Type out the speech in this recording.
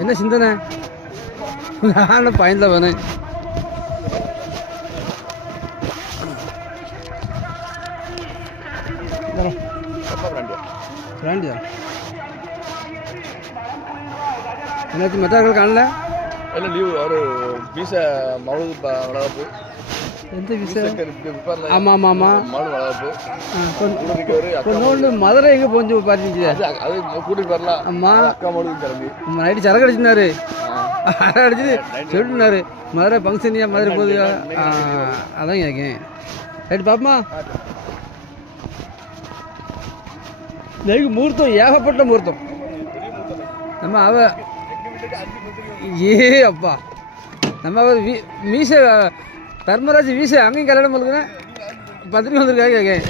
என்ன சிந்தனை? நான் பயனில் வேணும். பிராண்டியா? என்னாச்சு மற்றாக்கள் காணல? எல்லாம் லீவு. அவர் வீசா மவுது வளர்ப்பு. எந்த வீசா? ஆமாம் ஆமாம் ஆமாம். மாடு வளர்ப்பு. இன்னொன்று மதுரை எங்கே போஞ்சு பார்த்துச்சு? அது கூட்டிகிட்டு வரலாம். ஆமாம், அக்கா மாடு கிளம்பி நைட்டு சரக்கு அடிச்சிருந்தாரு. அடிச்சுட்டு சொல்லிட்டுனாரு மதுரை ஃபங்க்ஷனியா, மதுரை போகுது. அதான் கேட்கேன். ரைட்டு பாப்பமா. நெருங்கி முகூர்த்தம், ஏகப்பட்ட முகூர்த்தம். நம்ம ஏ அப்பா, நம்ம மீசை தர்மராஜ் வீசை அங்கேயும் கல்யாணம் பண்ணுறேன். பத்திரிக்கை வந்திருக்காங்க கேட்கேன்.